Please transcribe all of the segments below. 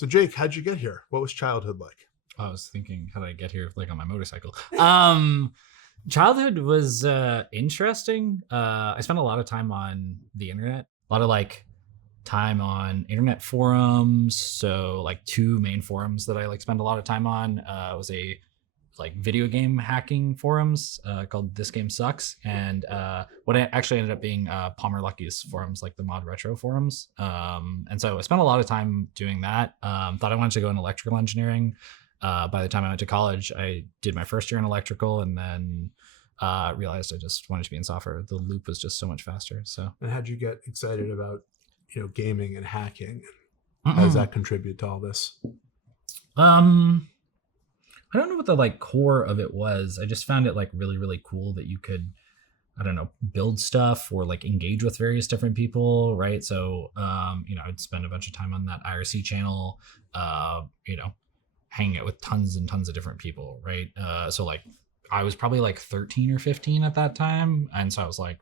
So Jake, how'd you get here? What was childhood like? I was thinking, how did I get here? Like on my motorcycle. Childhood was interesting. I spent a lot of time on the internet. A lot of like time on internet forums. So like two main forums that I like spend a lot of time on was a like video game hacking forums called This Game Sucks, and what it actually ended up being Palmer Lucky's forums, like the Mod Retro forums. And so I spent a lot of time doing that. Thought I wanted to go in electrical engineering. By the time I went to college, I did my first year in electrical, and then realized I just wanted to be in software. The loop was just so much faster. So, And how'd you get excited about, gaming and hacking? How does um, that contribute to all this? I don't know what the like core of it was. I just found it like really, really cool that you could, I don't know, build stuff or like engage with various different people, right? So, I'd spend a bunch of time on that IRC channel, hanging out with tons and tons of different people, right? So like I was probably like 13 or 15 at that time. And so I was like,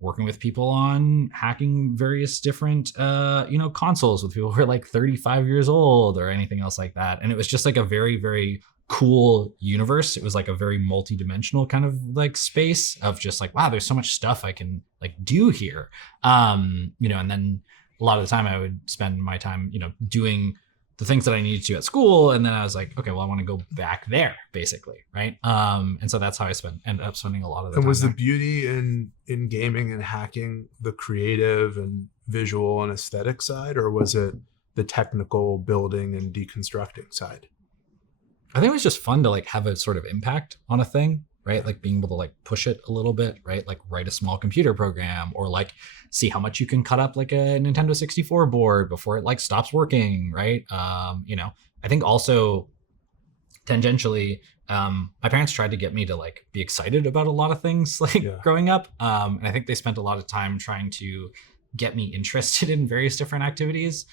working with people on hacking various different, consoles with people who are like 35 years old or anything else like that. And it was just like a very, very cool universe. It was like a very multi-dimensional kind of like space of just like, wow, there's so much stuff I can like do here. And then a lot of the time I would spend my time, doing the things that I needed to at school. And then I was like, okay, well, I want to go back there basically. Right. And so that's how I ended up spending a lot of the And time was the there. beauty in gaming and hacking the creative and visual and aesthetic side, or was it the technical building and deconstructing side? I think it was just fun to like have a sort of impact on a thing, right? Like being able to like push it a little bit, right? Like write a small computer program or like see how much you can cut up like a Nintendo 64 board before it like stops working, right? I think also tangentially, my parents tried to get me to like be excited about a lot of things like Yeah. growing up. And I think they spent a lot of time trying to get me interested in various different activities.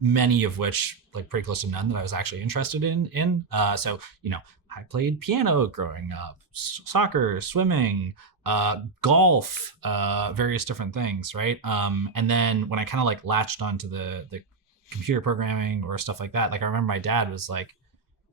Many of which like pretty close to none that I was actually interested in. I played piano growing up, soccer, swimming, golf, various different things, right? And then when I kind of like latched onto the computer programming or stuff like that, like I remember my dad was like,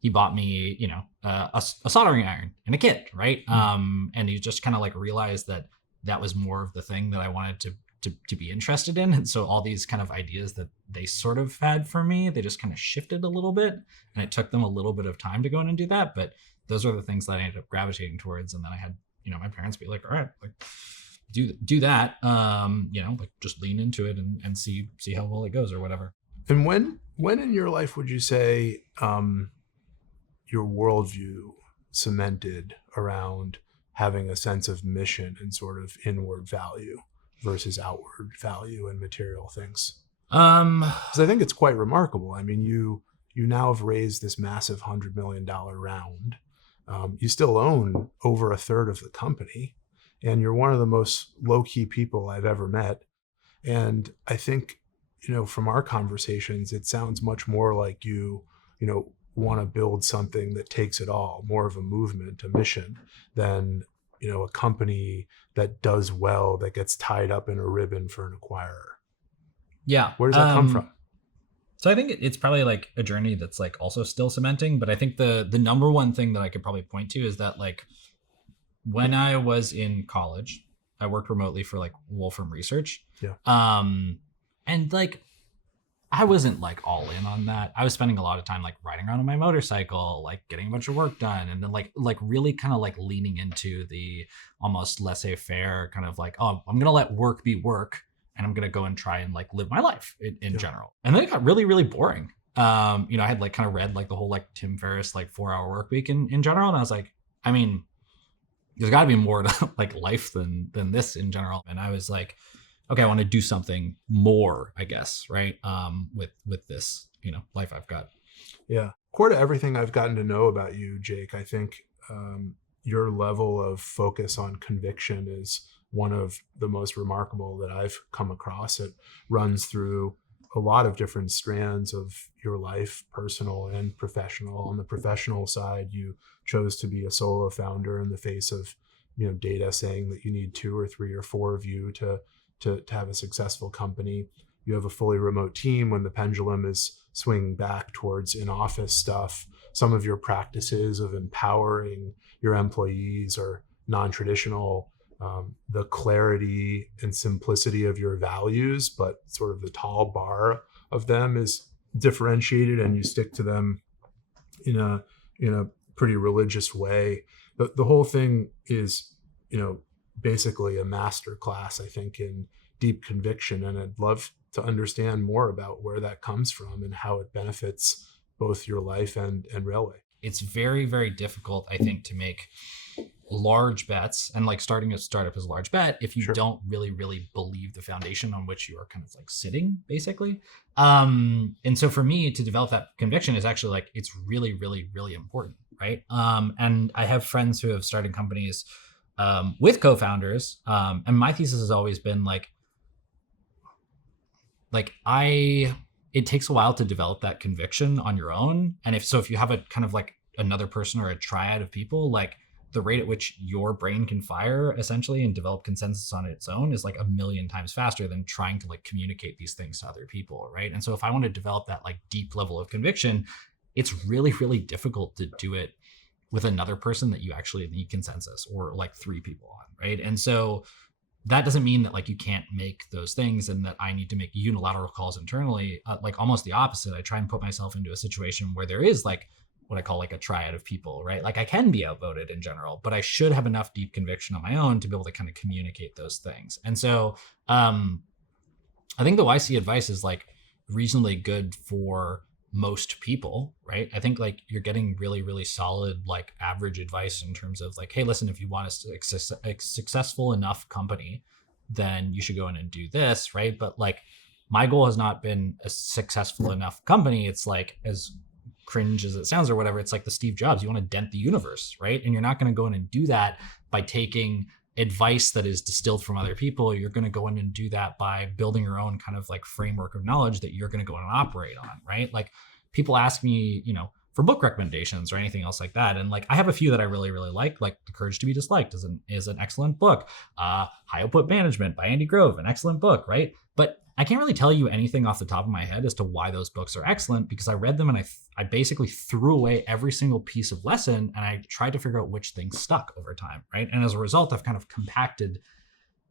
he bought me, a soldering iron and a kit, right? And he just kind of like realized that that was more of the thing that I wanted to be interested in. And so all these kind of ideas that they sort of had for me, they just kind of shifted a little bit, and it took them a little bit of time to go in and do that. But those are the things that I ended up gravitating towards. And then I had, my parents be like, all right, like do that, like just lean into it and see how well it goes or whatever. And when in your life would you say your worldview cemented around having a sense of mission and sort of inward value versus outward value and material things? Um, Because I think it's quite remarkable. I mean, you now have raised this massive $100 million round. You still own over a third of the company, and you're one of the most low key people I've ever met. And I think, from our conversations, it sounds much more like you want to build something that takes it all, more of a movement, a mission, than, a company that does well, that gets tied up in a ribbon for an acquirer. yeah. Where does that come from? So I think it's probably like a journey that's like also still cementing, but I think the number one thing that I could probably point to is that like when I was in college, I worked remotely for like Wolfram Research. Yeah. And like I wasn't like all in on that. I was spending a lot of time like riding around on my motorcycle, like getting a bunch of work done, and then like really kind of like leaning into the almost laissez-faire kind of like, oh, I'm gonna let work be work, and I'm gonna go and try and like live my life in Yeah. general. And then it got really, really boring. I had like kind of read like the whole like Tim Ferriss like 4 Hour Work Week in general, and I was like, I mean, there's got to be more to like life than this in general. And I was like, okay, I want to do something more, I guess, right? With this, life I've got. Yeah. Core to everything I've gotten to know about you, Jake, I think your level of focus on conviction is one of the most remarkable that I've come across. It runs through a lot of different strands of your life, personal and professional. On the professional side, you chose to be a solo founder in the face of, data saying that you need two or three or four of you to have a successful company. you have a fully remote team, when the pendulum is swinging back towards in-office stuff, some of your practices of empowering your employees are non-traditional. The clarity and simplicity of your values, but sort of the tall bar of them is differentiated, and you stick to them in a pretty religious way. The whole thing is, basically a master class, I think, in deep conviction. And I'd love to understand more about where that comes from and how it benefits both your life and Railway. It's very, very difficult, I think, to make large bets, and like starting a startup is a large bet if you Sure. don't really believe the foundation on which you are kind of like sitting, basically. And so for me to develop that conviction is actually like, it's really important, right? And I have friends who have started companies with co-founders, and my thesis has always been like it takes a while to develop that conviction on your own. And if you have a kind of like another person or a triad of people, like the rate at which your brain can fire essentially and develop consensus on its own is like a million times faster than trying to like communicate these things to other people, right? And so if I want to develop that like deep level of conviction, it's really difficult to do it with another person that you actually need consensus, or like three people on, right? And so that doesn't mean that like you can't make those things and that I need to make unilateral calls internally. Like almost the opposite. I try and put myself into a situation where there is like what I call like a triad of people, right? Like I can be outvoted in general, but I should have enough deep conviction on my own to be able to kind of communicate those things. And so I think the YC advice is like reasonably good for most people, right? I think like you're getting really solid like average advice in terms of like, hey, listen, if you want a successful enough company, then you should go in and do this, right? But like my goal has not been a successful enough company. It's like, as cringe as it sounds or whatever, it's like the Steve Jobs, you want to dent the universe, right? And you're not going to go in and do that by taking advice that is distilled from other people. You're going to go in and do that by building your own kind of like framework of knowledge that you're going to go in and operate on, right? Like people ask me, for book recommendations or anything else like that. And like, I have a few that I really like The Courage to be Disliked is an excellent book. High Output Management by Andy Grove, an excellent book, right? But I can't really tell you anything off the top of my head as to why those books are excellent, because I read them and I basically threw away every single piece of lesson and I tried to figure out which things stuck over time, right? And as a result, I've kind of compacted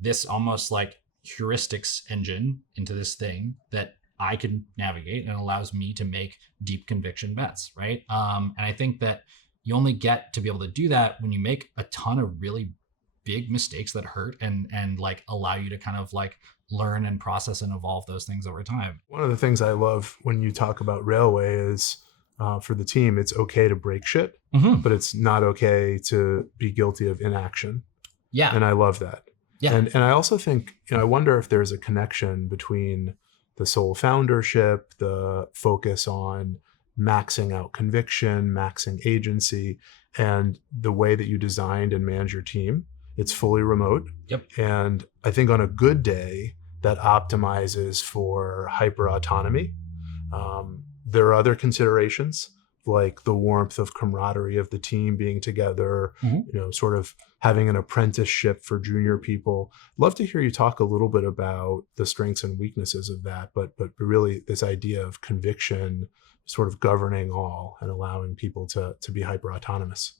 this almost like heuristics engine into this thing that I can navigate and allows me to make deep conviction bets, right? And I think that you only get to be able to do that when you make a ton of really big mistakes that hurt and like allow you to kind of like learn and process and evolve those things over time. One of the things I love when you talk about Railway is for the team, it's okay to break shit, but it's not okay to be guilty of inaction. Yeah. And I love that. Yeah. And I also think, I wonder if there's a connection between the sole foundership, the focus on maxing out conviction, maxing agency, and the way that you designed and manage your team. It's fully remote. Yep. And I think on a good day, that optimizes for hyper autonomy. There are other considerations like the warmth of camaraderie of the team being together, sort of having an apprenticeship for junior people. Love to hear you talk a little bit about the strengths and weaknesses of that, but really this idea of conviction sort of governing all and allowing people to be hyper autonomous.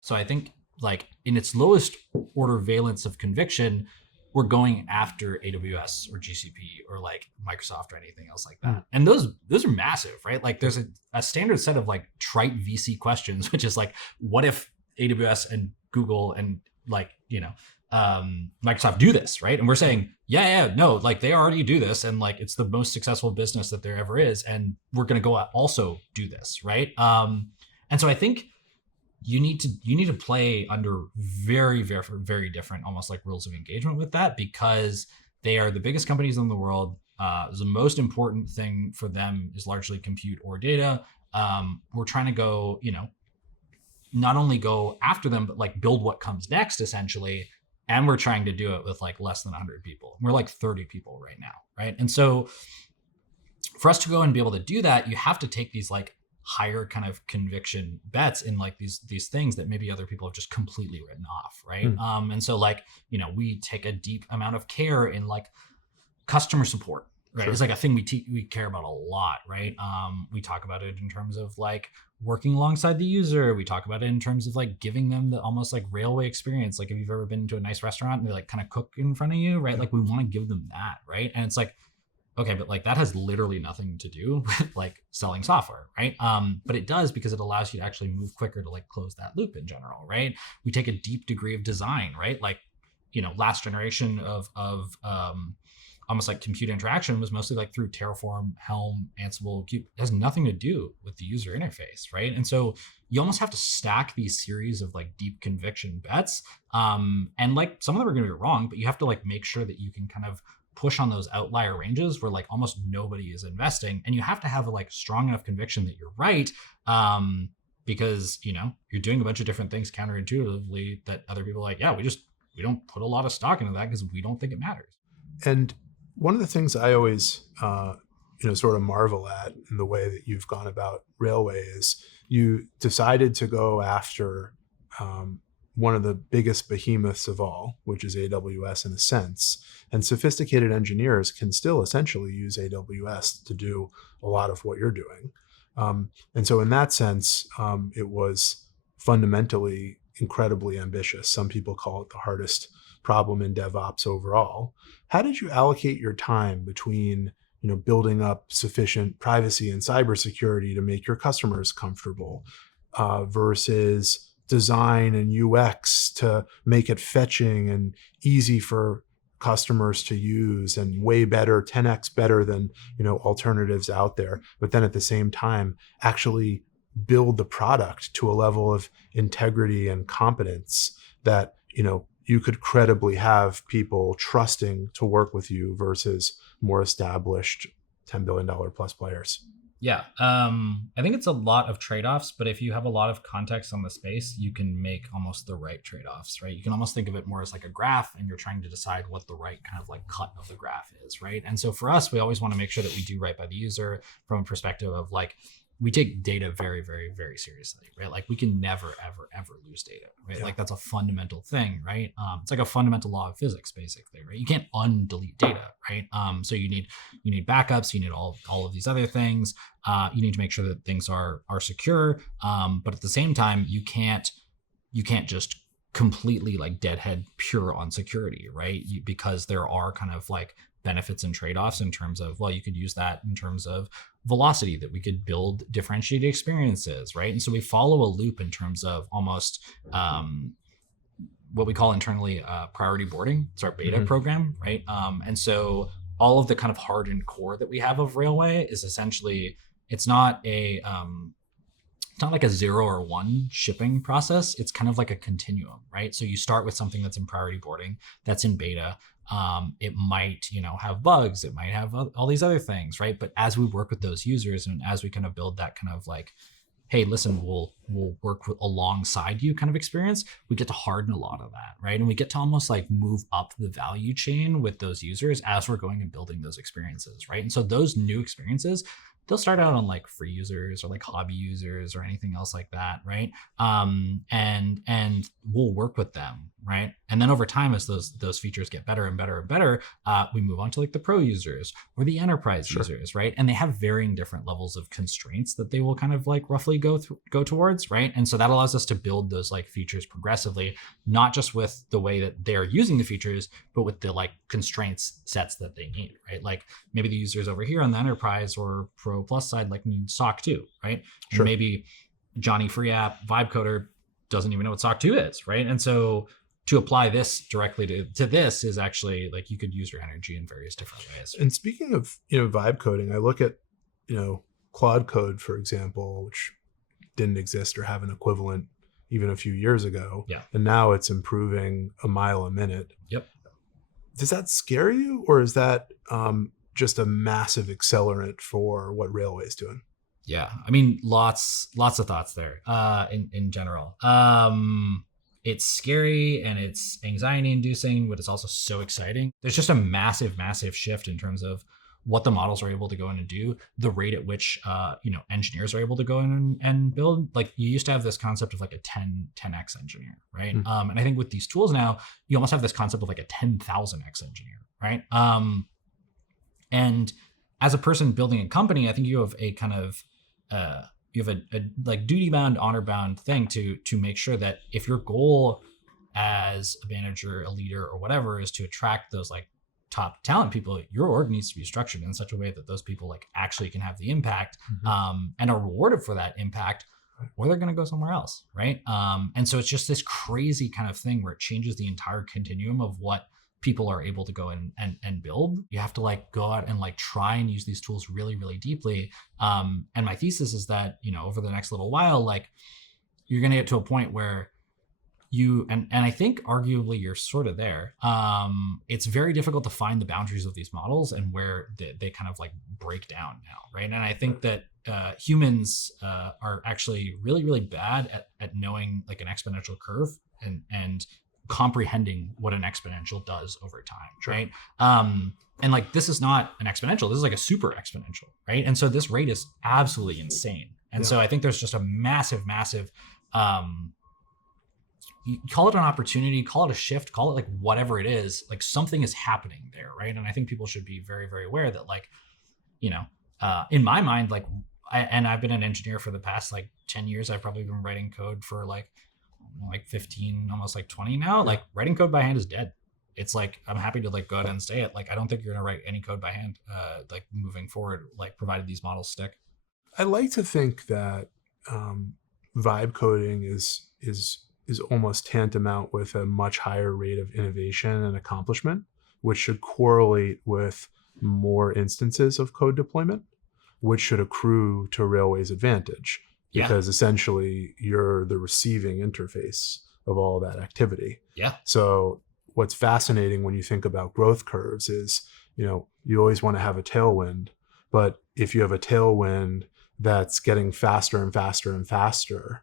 So I think like in its lowest order valence of conviction, we're going after AWS or GCP or like Microsoft or anything else like that. And those are massive, right? Like there's a standard set of like trite VC questions, which is like, what if AWS and Google and like, Microsoft do this, right? And we're saying, no, like they already do this. And like, it's the most successful business that there ever is. And we're going to go out also do this, right? And so I think you need to play under very different, almost like rules of engagement with that, because they are the biggest companies in the world. The most important thing for them is largely compute or data. We're trying to go, not only go after them, but like build what comes next essentially. And we're trying to do it with like less than 100 people. We're like 30 people right now, right? And so for us to go and be able to do that, you have to take these like higher kind of conviction bets in like these things that maybe other people have just completely written off, right? And so like, we take a deep amount of care in like customer support, right? Sure. It's like a thing we care about a lot, right? We talk about it in terms of like working alongside the user. We talk about it in terms of like giving them the almost like railway experience. Like if you've ever been to a nice restaurant and they like kind of cook in front of you, right? Yeah. Like we want to give them that, right? And it's like, okay, but like that has literally nothing to do with like selling software, right? But it does because it allows you to actually move quicker to like close that loop in general, right? We take a deep degree of design, right? Like, last generation of almost like compute interaction was mostly like through Terraform, Helm, Ansible. It has nothing to do with the user interface, right? And so you almost have to stack these series of like deep conviction bets. And like some of them are going to be wrong, but you have to like make sure that you can kind of push on those outlier ranges where like almost nobody is investing, and you have to have a like strong enough conviction that you're right, because you're doing a bunch of different things counterintuitively that other people are like, yeah, we don't put a lot of stock into that because we don't think it matters. And one of the things I always, sort of marvel at in the way that you've gone about Railway is you decided to go after one of the biggest behemoths of all, which is AWS in a sense. And sophisticated engineers can still essentially use AWS to do a lot of what you're doing. And so in that sense, it was fundamentally incredibly ambitious. Some people call it the hardest problem in DevOps overall. How did you allocate your time between building up sufficient privacy and cybersecurity to make your customers comfortable versus design and UX to make it fetching and easy for customers to use and way better, 10x better than alternatives out there, but then at the same time actually build the product to a level of integrity and competence that you could credibly have people trusting to work with you versus more established $10 billion plus players? Yeah. I think it's a lot of trade-offs, but if you have a lot of context on the space, you can make almost the right trade-offs, right? You can almost think of it more as like a graph, and you're trying to decide what the right kind of like cut of the graph is, right? And so for us, we always want to make sure that we do right by the user from a perspective of like, we take data very, very, very seriously, right? Like we can never, ever, ever lose data, right? Yeah. Like that's a fundamental thing, right? It's like a fundamental law of physics, basically, right? You can't undelete data, right? So you need backups, you need all of these other things. You need to make sure that things are secure, but at the same time, you can't just completely like deadhead pure on security, right? Because there are kind of like benefits and trade-offs in terms of, well, you could use that in terms of velocity, that we could build differentiated experiences, right? And so we follow a loop in terms of almost what we call internally priority boarding. It's our beta program, right? And so all of the kind of hardened core that we have of Railway is essentially, it's not like a 0 or 1 shipping process. It's kind of like a continuum, right? So you start with something that's in priority boarding, that's in beta. It might, have bugs. It might have all these other things, right? But as we work with those users and as we kind of build that kind of like, hey, listen, we'll work alongside you kind of experience, we get to harden a lot of that, right? And we get to almost like move up the value chain with those users as we're going and building those experiences, right? And so those new experiences, they'll start out on like free users or like hobby users or anything else like that, right? And we'll work with them, right? And then over time, as those features get better and better and better, we move on to like the pro users or the enterprise users, right? And they have varying different levels of constraints that they will kind of like roughly go towards, right? And so that allows us to build those like features progressively, not just with the way that they're using the features, but with the like constraints sets that they need, right? Like maybe the users over here on the enterprise or pro plus side like need SOC 2, right? Sure. And maybe Johnny Free App vibe coder doesn't even know what SOC 2 is, right? And so to apply this directly to this is actually like you could use your energy in various different ways. And speaking of vibe coding, I look at Claude Code, for example, which didn't exist or have an equivalent even a few years ago. Yeah. And now it's improving a mile a minute. Yep. Does that scare you, or is that just a massive accelerant for what Railway is doing? Yeah, I mean, lots of thoughts there. In general, it's scary and it's anxiety inducing, but it's also so exciting. There's just a massive shift in terms of what the models are able to go in and do, the rate at which engineers are able to go in and build. Like you used to have this concept of like a 10x engineer, right? And I think with these tools now, you almost have this concept of like a 10,000x engineer, right? And as a person building a company, I think you have a kind of you have a like duty bound, honor bound thing to make sure that if your goal as a manager, a leader, or whatever is to attract those like top talent people, your org needs to be structured in such a way that those people like actually can have the impact and are rewarded for that impact, or they're going to go somewhere else, right? And so it's just this crazy kind of thing where it changes the entire continuum of what people are able to go and build. You have to like go out and like try and use these tools really, really deeply. And my thesis is that, you know, over the next little while, like you're going to get to a point where you, and I think arguably you're sort of there. It's very difficult to find the boundaries of these models and where they kind of like break down now, right? And I think that humans are actually really, really bad at knowing like an exponential curve and comprehending what an exponential does over time, right? And like this is not an exponential, this is like a super exponential, right? And so this rate is absolutely insane. And so I think there's just a massive you call it an opportunity, call it a shift, call it like whatever it is, like something is happening there, right? And I think people should be very, very aware that like, you know, in my mind, like I've been an engineer for the past like 10 years. I've probably been writing code for like 15, almost like 20 now. Like writing code by hand is dead. It's like, I'm happy to like go out and say it. Like, I don't think you're going to write any code by hand, like moving forward, like provided these models stick. I like to think that vibe coding is almost tantamount with a much higher rate of innovation and accomplishment, which should correlate with more instances of code deployment, which should accrue to Railway's advantage, because essentially you're the receiving interface of all that activity. Yeah. So what's fascinating when you think about growth curves is, you know, you always want to have a tailwind, but if you have a tailwind that's getting faster and faster and faster,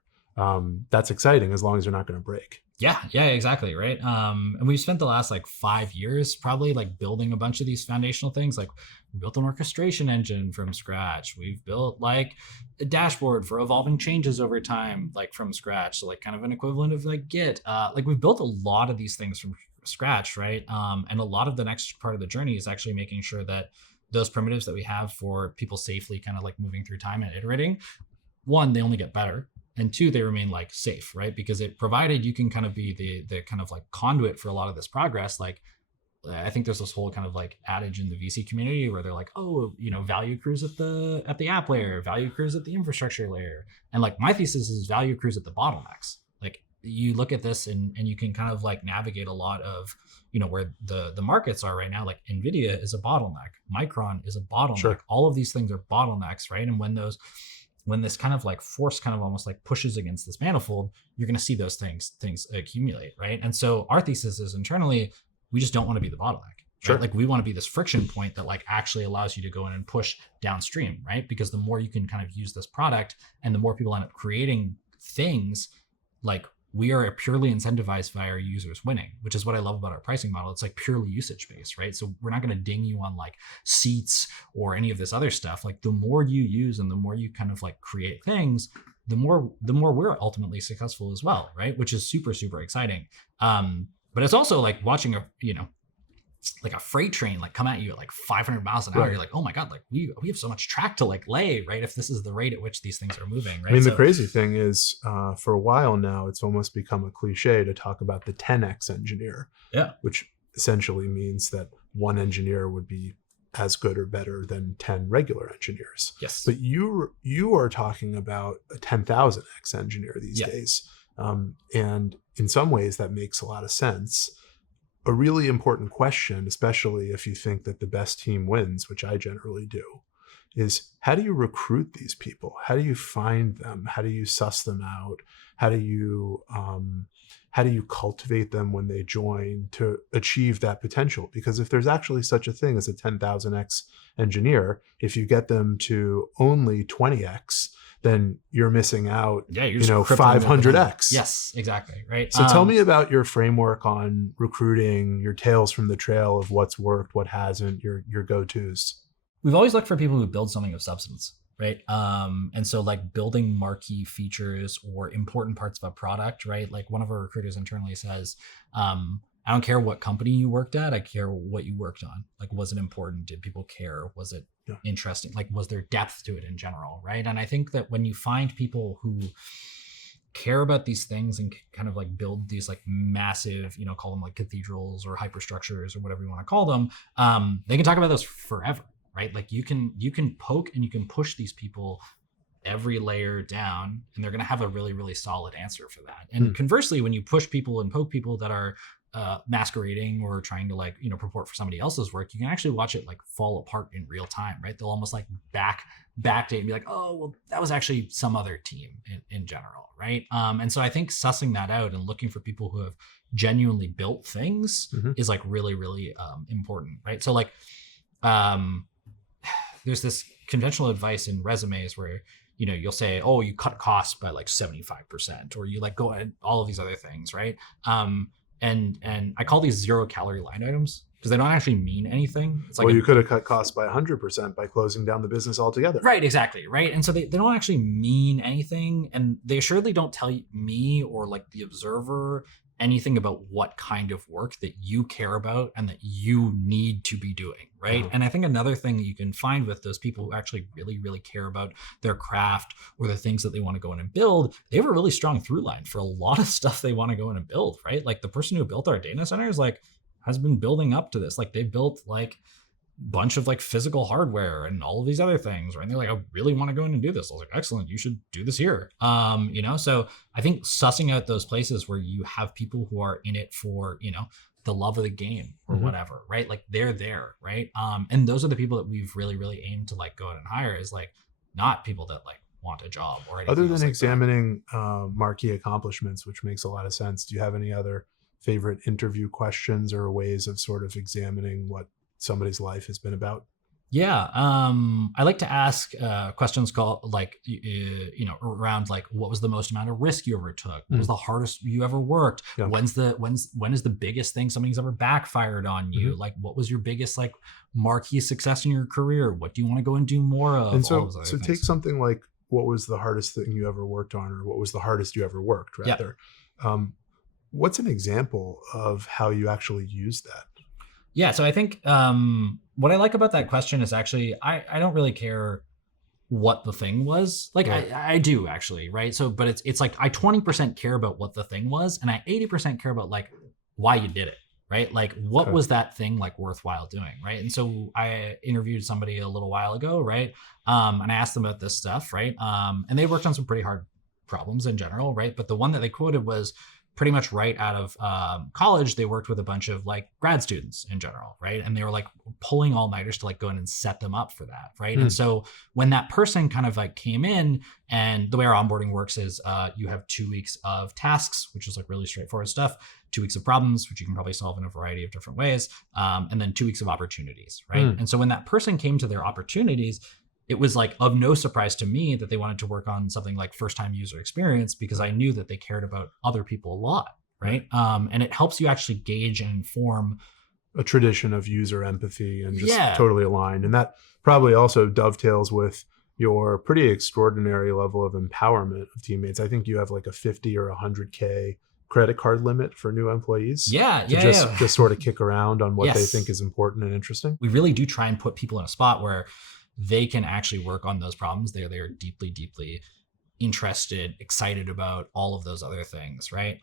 that's exciting as long as you're not going to break. Yeah, exactly. Right. And we've spent the last like 5 years probably like building a bunch of these foundational things. Like we built an orchestration engine from scratch. We've built like a dashboard for evolving changes over time, like from scratch. So like kind of an equivalent of like Git. Like we've built a lot of these things from scratch, right? And a lot of the next part of the journey is actually making sure that those primitives that we have for people safely kind of like moving through time and iterating, one, they only get better. And two, they remain like safe, right? Because it provided you can kind of be the kind of like conduit for a lot of this progress. Like I think there's this whole kind of like adage in the VC community where they're like, oh, you know, value accrues at the app layer, value accrues at the infrastructure layer. And like my thesis is value accrues at the bottlenecks. Like you look at this and you can kind of like navigate a lot of, you know, where the markets are right now. Like NVIDIA is a bottleneck, Micron is a bottleneck. Sure. All of these things are bottlenecks, right? And when this kind of like force kind of almost like pushes against this manifold, you're going to see those things accumulate, right? And so our thesis is internally, we just don't want to be the bottleneck. Sure. Right? Like we want to be this friction point that like actually allows you to go in and push downstream, right? Because the more you can kind of use this product and the more people end up creating things, like we are purely incentivized by our users winning, which is what I love about our pricing model. It's like purely usage based, right? So we're not going to ding you on like seats or any of this other stuff. Like the more you use and the more you kind of like create things, the more we're ultimately successful as well, right? Which is super, super exciting. But it's also like watching a, you know, like a freight train like come at you at like 500 miles an hour. Right. You're like, oh my God, like we have so much track to like lay, right? If this is the rate at which these things are moving, right? I mean, the crazy thing is for a while now, it's almost become a cliche to talk about the 10x engineer, which essentially means that one engineer would be as good or better than 10 regular engineers. Yes. But you are talking about a 10,000x engineer these days. And in some ways that makes a lot of sense. A really important question, especially if you think that the best team wins, which I generally do, is how do you recruit these people? How do you find them? How do you suss them out? How do you cultivate them when they join to achieve that potential? Because if there's actually such a thing as a 10,000x engineer, if you get them to only 20x, then you're missing out, you know, 500x. Yes, exactly. Right. So tell me about your framework on recruiting, your tales from the trail of what's worked, what hasn't, your go-tos. We've always looked for people who build something of substance, right? And so like building marquee features or important parts of a product, right? Like one of our recruiters internally says, I don't care what company you worked at. I care what you worked on. Like, was it important? Did people care? Was it Yeah. interesting? Like, was there depth to it in general? Right. And I think that when you find people who care about these things and kind of like build these like massive, call them like cathedrals or hyperstructures or whatever you want to call them, they can talk about those forever. Right. Like you can poke and you can push these people every layer down, and they're going to have a really, really solid answer for that. And conversely, when you push people and poke people that are masquerading or trying to like, purport for somebody else's work, you can actually watch it like fall apart in real time, right? They'll almost like backdate and be like, oh, well, that was actually some other team in general, right? And so I think sussing that out and looking for people who have genuinely built things is like really, really important, right? So like, there's this conventional advice in resumes where you'll say, oh, you cut costs by like 75%, or you like go and all of these other things, right? And I call these 0-calorie line items because they don't actually mean anything. It's like, well, you could have cut costs by 100% by closing down the business altogether. Right, exactly, right? And so they don't actually mean anything, and they assuredly don't tell me or like the observer anything about what kind of work that you care about and that you need to be doing, right? And I think another thing that you can find with those people who actually really, really care about their craft or the things that they want to go in and build, they have a really strong through line for a lot of stuff they want to go in and build, right? Like the person who built our data centers, like, has been building up to this. Like they built like bunch of like physical hardware and all of these other things, right? And they're like, I really want to go in and do this. I was like, excellent, you should do this here. So I think sussing out those places where you have people who are in it for, the love of the game or whatever, right? Like they're there, right? And those are the people that we've really, really aimed to like go out and hire, is like not people that like want a job or anything. Other than like examining marquee accomplishments, which makes a lot of sense, do you have any other favorite interview questions or ways of sort of examining what somebody's life has been about? Yeah. I like to ask questions called like, around like, what was the most amount of risk you ever took? What was the hardest you ever worked? Yeah. When is the biggest thing something's ever backfired on you? Like, what was your biggest like marquee success in your career? What do you want to go and do more of? And so take something like, what was the hardest thing you ever worked on, or what was the hardest you ever worked, rather? Yeah. What's an example of how you actually use that? Yeah, so I think what I like about that question is actually I don't really care what the thing was. Like right. I do actually, right? So, but it's like I 20% care about what the thing was, and I 80% care about like why you did it, right? Like what was that thing like worthwhile doing, right? And so I interviewed somebody a little while ago, right? And I asked them about this stuff, right? And they worked on some pretty hard problems in general, right? But the one that they quoted was pretty much right out of college. They worked with a bunch of like grad students in general, right? And they were like pulling all-nighters to like go in and set them up for that, right? And so when that person kind of like came in, and the way our onboarding works is you have 2 weeks of tasks, which is like really straightforward stuff, 2 weeks of problems, which you can probably solve in a variety of different ways, and then 2 weeks of opportunities, right? And so when that person came to their opportunities, it was like of no surprise to me that they wanted to work on something like first-time user experience, because I knew that they cared about other people a lot, right? And it helps you actually gauge and inform a tradition of user empathy and just totally aligned. And that probably also dovetails with your pretty extraordinary level of empowerment of teammates. I think you have like a 50 or 100K credit card limit for new employees. Just sort of kick around on what they think is important and interesting. We really do try and put people in a spot where they can actually work on those problems. They're deeply, deeply interested, excited about all of those other things, right?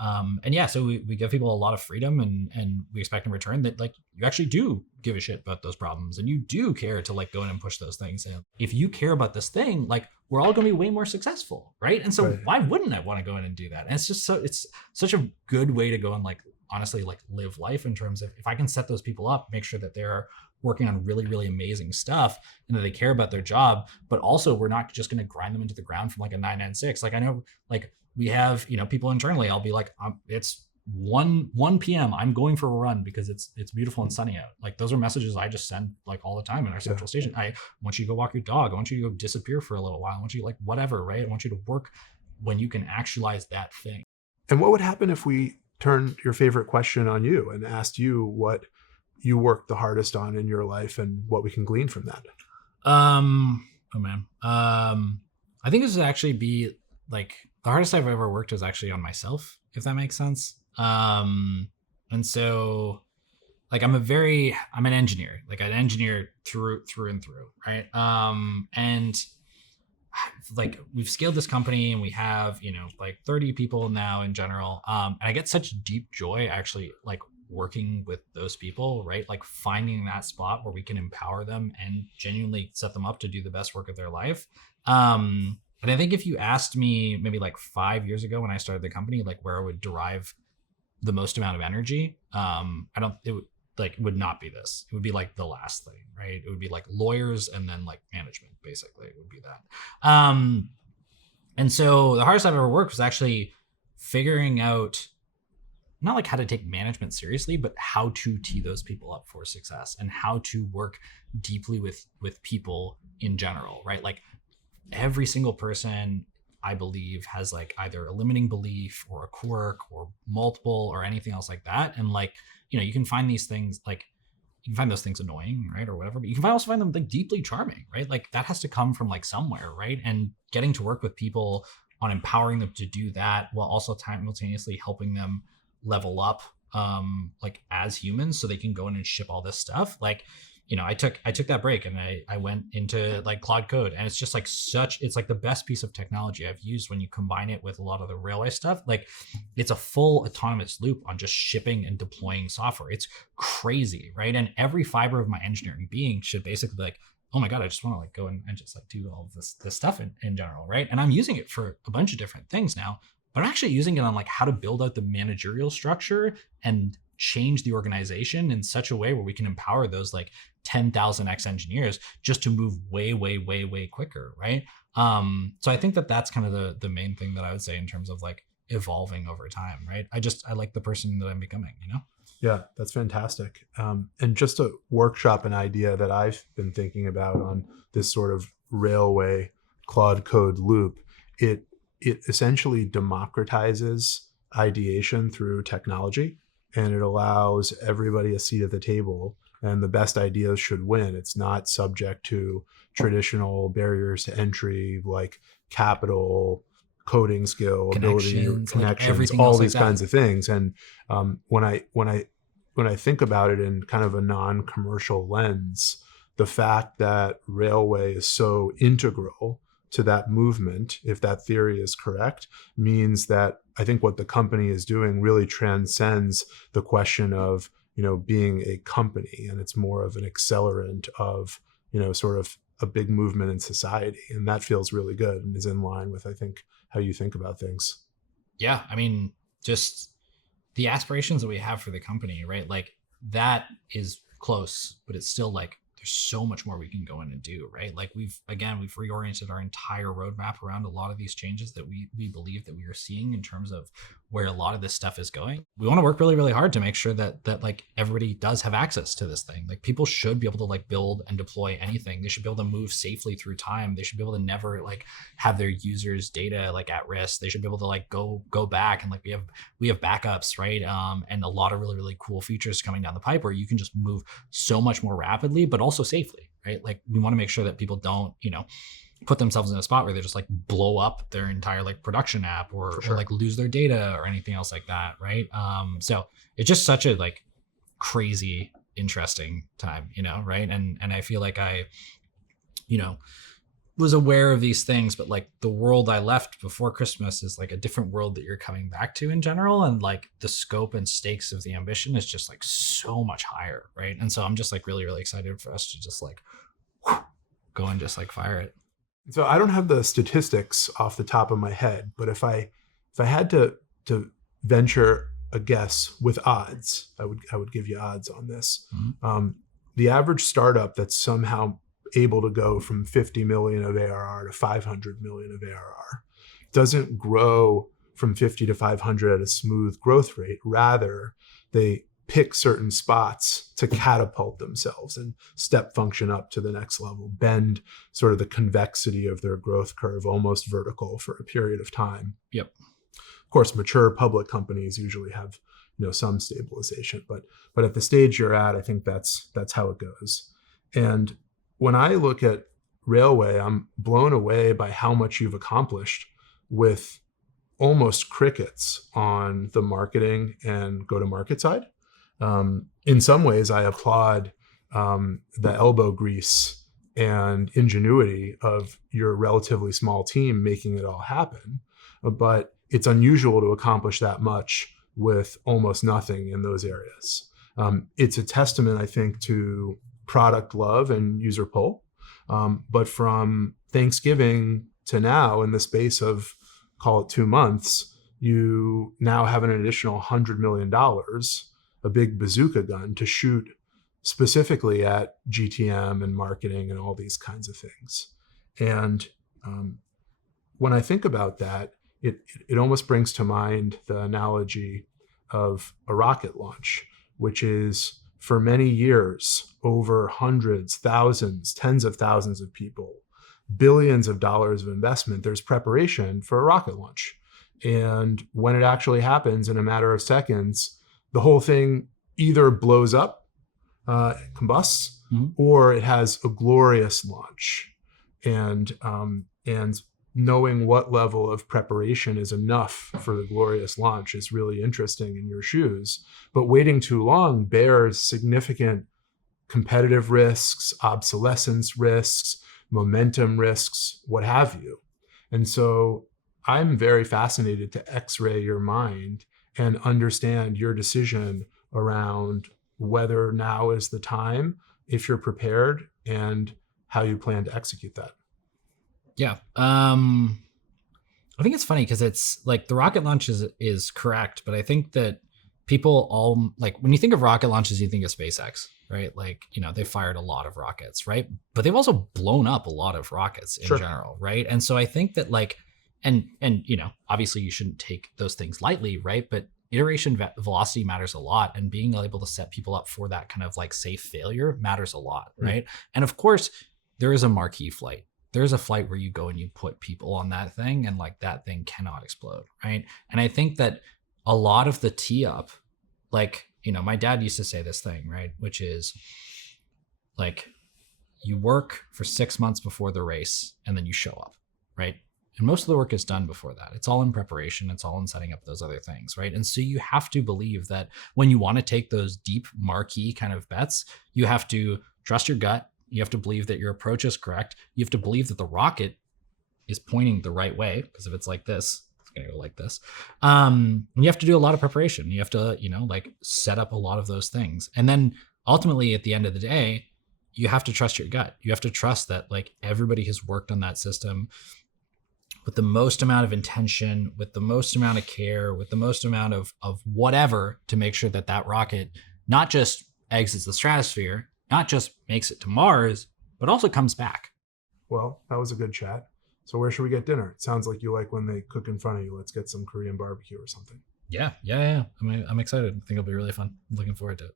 So we give people a lot of freedom, and we expect in return that like you actually do give a shit about those problems, and you do care to like go in and push those things. And if you care about this thing, like we're all going to be way more successful, right? And so why wouldn't I want to go in and do that? And it's just it's such a good way to go and like honestly like live life, in terms of if I can set those people up, make sure that they're working on really, really amazing stuff and that they care about their job, but also we're not just going to grind them into the ground from like a 996. Like I know like we have, people internally, I'll be like, it's 1 p.m. I'm going for a run because it's beautiful and sunny out. Like those are messages I just send like all the time in our central station. I want you to go walk your dog. I want you to go disappear for a little while. I want you to like whatever, right? I want you to work when you can actualize that thing. And what would happen if we turned your favorite question on you and asked you what you worked the hardest on in your life and what we can glean from that? I think this would actually be like the hardest I've ever worked was actually on myself, if that makes sense. And And so like I'm an engineer, like an engineer through and through, right? And like we've scaled this company and we have, like 30 people now in general. And I get such deep joy actually like working with those people, right? Like finding that spot where we can empower them and genuinely set them up to do the best work of their life. And I think if you asked me maybe like 5 years ago when I started the company, like where I would derive the most amount of energy, I don't, it would, like, it would not be this. It would be like the last thing, right? It would be like lawyers and then like management, basically. It would be that. And so the hardest I've ever worked was actually figuring out not like how to take management seriously, but how to tee those people up for success and how to work deeply with people in general, right? Like every single person I believe has like either a limiting belief or a quirk or multiple or anything else like that. And like, you can find these things like you can find those things annoying, right? Or whatever, but you can also find them like deeply charming, right? Like that has to come from like somewhere, right? And getting to work with people on empowering them to do that while also simultaneously helping them level up like as humans so they can go in and ship all this stuff. Like, I took that break and I went into like Claude Code, and it's just like it's like the best piece of technology I've used when you combine it with a lot of the railway stuff. Like it's a full autonomous loop on just shipping and deploying software. It's crazy, right? And every fiber of my engineering being should basically be like, oh my God, I just want to like go and just like do all of this stuff in general, right? And I'm using it for a bunch of different things now, but I'm actually using it on like how to build out the managerial structure and change the organization in such a way where we can empower those like 10,000 X engineers just to move way, way, way, way quicker, right? So I think that that's kind of the main thing that I would say in terms of like evolving over time, right? I like the person that I'm becoming. Yeah, that's fantastic. And just to workshop an idea that I've been thinking about on this sort of railway Claude Code loop, it essentially democratizes ideation through technology, and it allows everybody a seat at the table, and the best ideas should win. It's not subject to traditional barriers to entry like capital, coding skill, ability, Connections, like connections, everything all else like these that. kinds of things. And when I think about it in kind of a non-commercial lens, the fact that railway is so integral to that movement, if that theory is correct, means that I think what the company is doing really transcends the question of, being a company, and it's more of an accelerant of, sort of a big movement in society. And that feels really good and is in line with, I think, how you think about things. Yeah, I mean, just the aspirations that we have for the company, right? Like that is close, but it's still like there's so much more we can go in and do, right? Like we've reoriented our entire roadmap around a lot of these changes that we believe that we are seeing in terms of where a lot of this stuff is going. We want to work really, really hard to make sure that like everybody does have access to this thing. Like people should be able to like build and deploy anything. They should be able to move safely through time. They should be able to never like have their users' data like at risk. They should be able to like go back and like we have backups, right? And a lot of really, really cool features coming down the pipe where you can just move so much more rapidly, but also safely, right? Like we want to make sure that people don't, put themselves in a spot where they just like blow up their entire like production app or like lose their data or anything else like that, right? So it's just such a like crazy, interesting time, right? And I feel like I, was aware of these things, but like the world I left before Christmas is like a different world that you're coming back to in general. And like the scope and stakes of the ambition is just like so much higher, right? And so I'm just like really, really excited for us to just like go and just like fire it. So I don't have the statistics off the top of my head, but if I had to venture a guess with odds, I would give you odds on this. Mm-hmm. The average startup that's somehow able to go from 50 million of ARR to 500 million of ARR doesn't grow from 50 to 500 at a smooth growth rate. Rather, they pick certain spots to catapult themselves and step function up to the next level, bend sort of the convexity of their growth curve almost vertical for a period of time. Yep. Of course, mature public companies usually have some stabilization, but at the stage you're at, I think that's how it goes. And when I look at railway, I'm blown away by how much you've accomplished with almost crickets on the marketing and go-to-market side. In some ways, I applaud the elbow grease and ingenuity of your relatively small team making it all happen. But it's unusual to accomplish that much with almost nothing in those areas. It's a testament, I think, to product love and user pull. But from Thanksgiving to now, in the space of, call it 2 months, you now have an additional $100 million, a big bazooka gun to shoot specifically at GTM and marketing and all these kinds of things. And when I think about that, it almost brings to mind the analogy of a rocket launch, which is for many years, over hundreds, thousands, tens of thousands of people, billions of dollars of investment, there's preparation for a rocket launch. And when it actually happens in a matter of seconds, the whole thing either blows up, combusts, or it has a glorious launch. And knowing what level of preparation is enough for the glorious launch is really interesting in your shoes. But waiting too long bears significant competitive risks, obsolescence risks, momentum risks, what have you. And so I'm very fascinated to x-ray your mind and understand your decision around whether now is the time, if you're prepared, and how you plan to execute that. Yeah. I think it's funny because it's like the rocket launch is correct, but I think that people all like when you think of rocket launches, you think of SpaceX, right? Like, they fired a lot of rockets, right? But they've also blown up a lot of rockets in general, right? And so I think that like, and obviously you shouldn't take those things lightly, right? But iteration velocity matters a lot, and being able to set people up for that kind of like safe failure matters a lot, right? And of course, there is a marquee flight. There's a flight where you go and you put people on that thing, and like that thing cannot explode, right? And I think that a lot of the tee up, like, my dad used to say this thing, right? Which is like, you work for 6 months before the race and then you show up, right? And most of the work is done before that. It's all in preparation. It's all in setting up those other things, right? And so you have to believe that when you want to take those deep marquee kind of bets, you have to trust your gut. You have to believe that your approach is correct. You have to believe that the rocket is pointing the right way, because if it's like this, it's going to go like this. You have to do a lot of preparation. You have to, like set up a lot of those things. And then ultimately at the end of the day, you have to trust your gut. You have to trust that like everybody has worked on that system with the most amount of intention, with the most amount of care, with the most amount of whatever, to make sure that that rocket not just exits the stratosphere, not just makes it to Mars, but also comes back. Well, that was a good chat. So where should we get dinner? It sounds like you like when they cook in front of you. Let's get some Korean barbecue or something. Yeah. I'm excited. I think it'll be really fun. I'm looking forward to it.